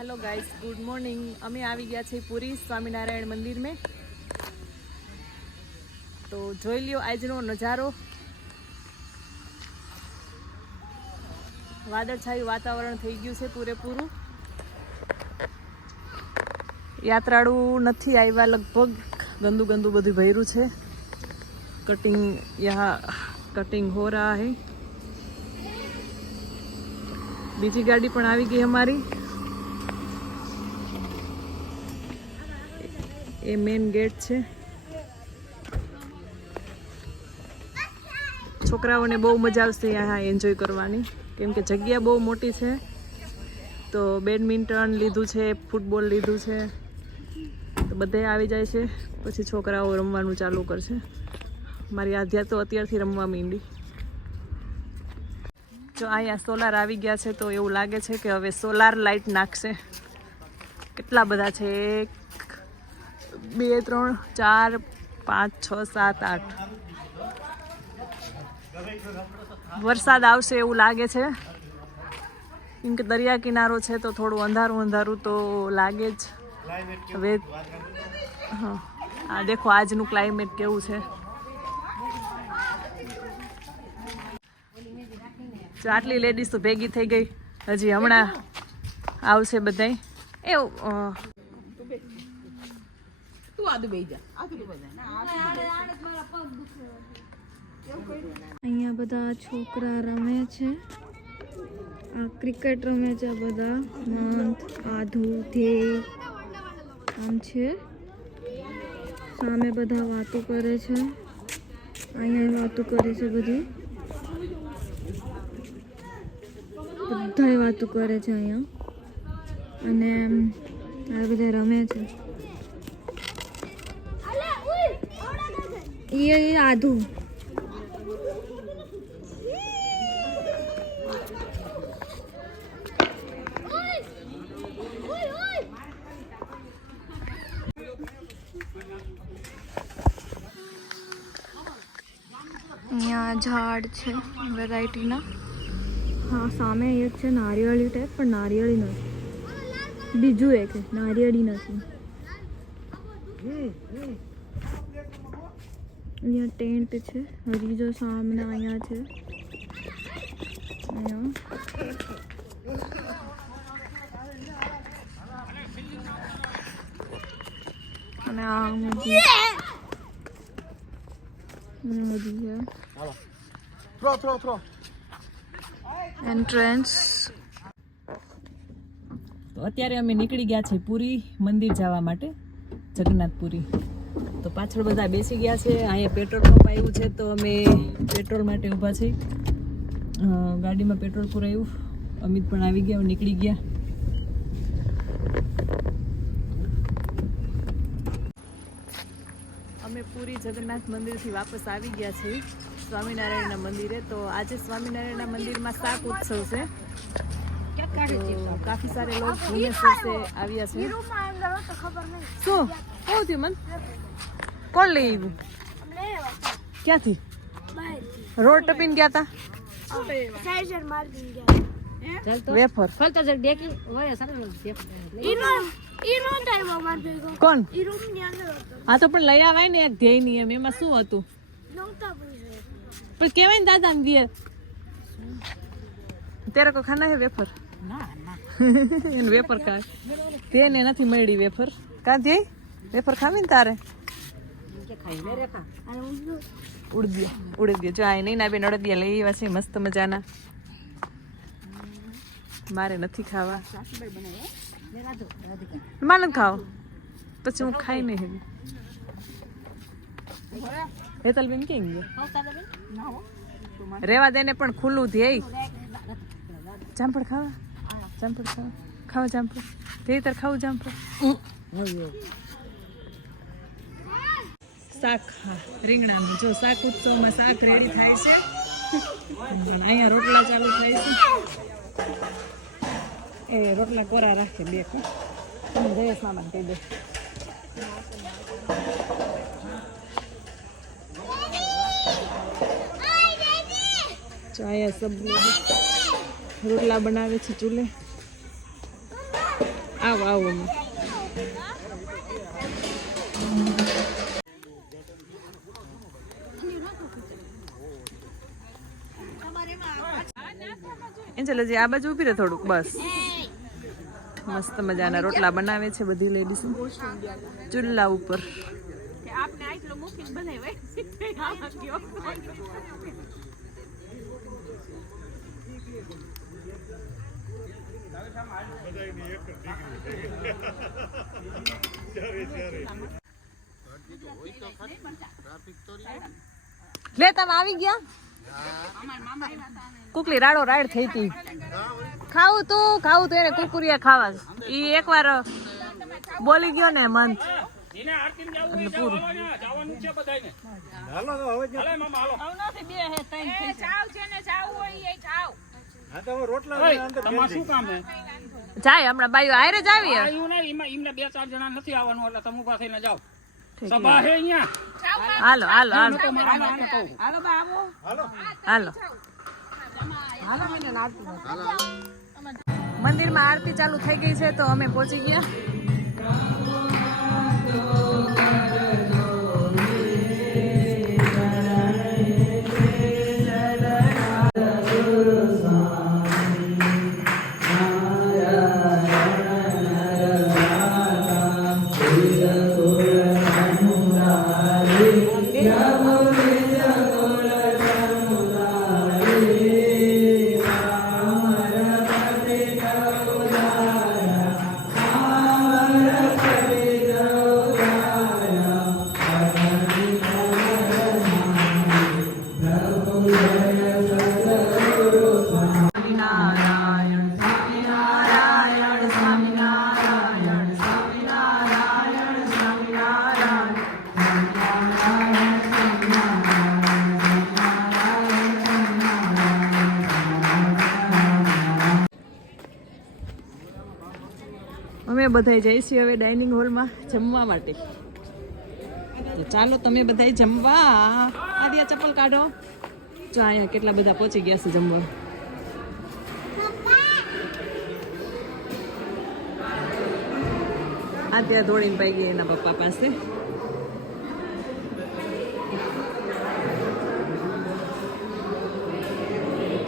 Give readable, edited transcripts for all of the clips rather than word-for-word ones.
Hello guys, good morning. अमे આવી ગયા છે પૂરી સ્વામિનારાયણ મંદિર में। तो જોઈ લ્યો આજનો નજારો। વાદળછાયું વાતાવરણ થઈ ગયું છે પૂરેપૂરું। યાત્રાળુ નથી આવ્યા, લગભગ ગંદુ ગંદુ બધું ભર્યું છે। कटिंग यहाँ कटिंग हो रहा है। बीजी गाड़ी पण આવી ગઈ हमारी। ये मेन गेट છે। છોકરાઓને બહુ મજા આવશે यहाँ एन्जॉय કરવાની, કેમ કે જગ્યા બહુ મોટી છે। તો બેડમિન્ટન લીધું છે, ફૂટબોલ લીધું છે, તો બધે આવી જાય છે। પછી છોકરાઓ રમવાનું ચાલુ કરશે। મારી આધ્યા તો અત્યારથી રમવા માંડી। જો અહીંયા સોલાર આવી ગયા છે, તો એવું લાગે છે કે હવે સોલાર લાઇટ નાખશે। કેટલા બધા છે? 1 2 3 4 5 6 7 8। વરસાદ આવશે એવું લાગે છે, કેમ કે દરિયા કિનારો છે તો થોડું અંધારું અંધારું તો લાગે જ। હવે હા, આ દેખો આજનું ક્લાઇમેટ કેવું છે। જો આટલી લેડીઝ તો ભેગી થઈ ગઈ, હજી હમણાં આવશે બધાય। એવું અહીંયા બધા છોકરા રમે છે, ક્રિકેટ રમે છે બધા। મંથ આધુ ધ્યેય આમ છે। સામે બધા વાતો કરે છે, અહીંયા વાતો કરે છે બધી, બધાય વાતો કરે છે અહીંયા। અને આ બધા રમે છે। ये आधू यहाँ झाड़ છે વેરાયટીના। હા, સામે એક છે નારિયેળી ટાઈપ, પણ નારિયેળી નથી, બીજું એક નારિયેળી નથી। અહીંયા ટેન્ટ છે, હજી જો સામે અહીંયા છે। અને આ નદી છે, એન્ટ્રન્સ। તો અત્યારે અમે નીકળી ગયા છે પૂરી મંદિર જવા માટે, જગન્નાથપુરી। તો પાછળ બધા બેસી ગયા છે। અહીંયા પેટ્રોલ પંપ આવ્યું છે, તો અમે પેટ્રોલ માટે ઊભા છીએ। ગાડીમાં પેટ્રોલ પુરાયું, અમિત પણ આવી ગયા, નીકળી ગયા। અમે પૂરી જગન્નાથ મંદિરથી વાપસ આવી ગયા છીએ સ્વામિનારાયણના મંદિરે। તો આજે સ્વામિનારાયણના મંદિરમાં શાક ઉત્સવ છે, તો કાફી સારે લોગ ભુવનેશ્વર से આવ્યા છે। શું થયું મન? કોણ લઈ આવ્યું? ક્યાંથી? રોડ ટપીને ગયા તા? વેફર કોણ? હા, તો પણ લઈ આવાય ને એક ધ્યેય ની, એમાં શું હતું? પણ કેવાય ને દાદા ને દિયર, તેરે કો ખાના હે વેફર? વેફર ખા, તેને નથી મળી વેફર। કા ધ્યેય વેફર ખાવી ને તારે? ઉડદિયા જો આ નહીં ના બેન, અડદિયા લઈ આવ્યા છે મસ્ત મજાના। મારે નથી ખાવા, મારે નથી ખાવ, પછી હું ખાઈ નહીં હેવી। હેતલબેન કેમ ગયા? રેવા દેને, પણ ખુલ્લું ધ્યેય। જામફળ ખાવા, જામફળ ખાવા, ખાવા જામફળ, ધ્યેય તાર ખાવું જામફળ। શાક, હા રીંગણાનું, જો શાક ઉત્સવમાં શાક રેડી થાય છે, અને અહીંયા રોટલા ચાલુ થાય છે। એ રોટલા કોરા રાખે બે, તમે જયેશ મામાને કહી દે। જો અહીંયા સબ રોટલા બનાવે છે ચૂલે। આવો આવો એ ચલો જી આ બાજુ ઉભી રહે થોડુંક બસ મસ્ત મજાના રોટલા બનાવે છે બધી લેડીઝ ચૂલા ઉપર લે તમે આવી ગયા કુકલી રાડો રાડ થઈ હતી ખાવું તું એને કુકુરિયા ખાવા ઈ એકવાર બોલી ગયો ને મન પૂરું જાય હમણાં બાયું આયરે જ આવી એમને 2-4 જણા નથી આવવાનું એટલે તમે ઉભા થઈને જાઓ સભા હે અહીંયા હાલો હાલો હાલો હાલો મંદિરમાં આરતી ચાલુ થઈ ગઈ છે તો અમે પહોંચી ગયા અમે બધાય જઈશું હવે ડાઇનિંગ હોલમાં જમવા માટે તો ચાલો તમે બધાય જમવા આદિયા ચપ્પલ કાઢો જો અહીંયા કેટલા બધા પહોંચી ગયા છે જમવા આદિયા દોડીને પાઈ ગઈ એના પપ્પા પાસે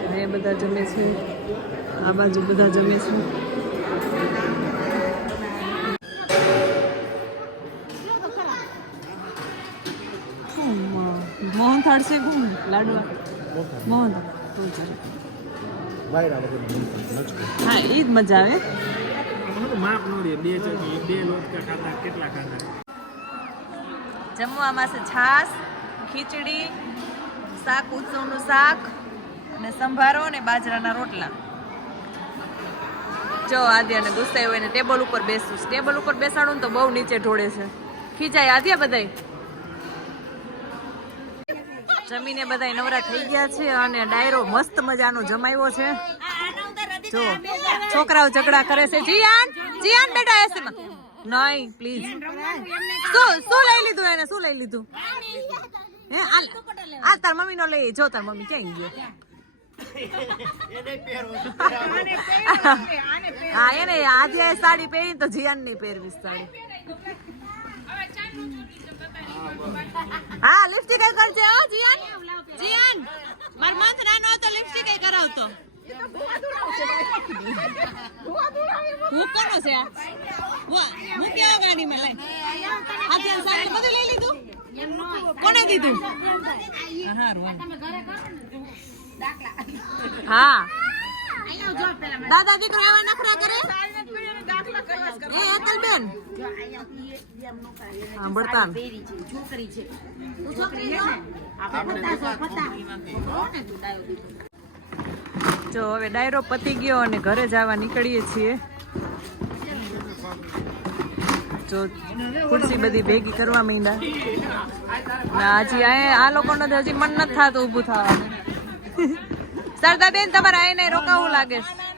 અહીંયા બધા જમે છે આ બાજુ બધા જમે છે મોહન થાળ છે ગુમ લાડવા મોહન હા એ જ મજા આવે જમવામાં છે છાશ ખીચડી શાક ઉત્સવનું શાક અને સંભારો અને બાજરાના રોટલા જો આદ્યાને ગુસ્સાઈ હોય ને ટેબલ ઉપર બેસું ટેબલ ઉપર બેસાડું ને તો બહુ નીચે ઢોળે છે ખીચાય આદ્યા બધાય જમીને બધા નવરા થઈ ગયા છે અને ડાયરો મસ્ત મજાનો જમાવ્યો છે જો છોકરાઓ ઝઘડા કરે છે જીયાન જીયાન બેટા એસે નહીં પ્લીઝ શું લઈ લીધું એને શું લઈ લીધું હે આ તાર મમ્મી નો લઈ જો તાર મમ્મી ક્યાં ગયો હા એને આદ્યાએ સાડી પહેરી તો જીયાન ની પહેરવી સાડી હા લિપસ્ટિક કઈ કરજે હો જીયાન જીયાન માર મંથ નાનો હતો લિપસ્ટિક કઈ કરાવતો હું કોનો છે આ હું કેવા ગાડીમાં લઈ આદ્યાન સાડી બધું લઈ લીધું કોને દીધું હા દાદા દીકરો એવા નખરા કરે એ અકલબેન સાંભળતા જો હવે ડાયરો પતી ગયો અને ઘરે જવા નીકળીએ છીએ જો ખુરશી બધી ભેગી કરવા માંડ્યા હજી આ લોકોને હજી મન નથી થતું ઊભું થવાનું સરદાબેન તમારે આ નહીં રોકાવું લાગે છે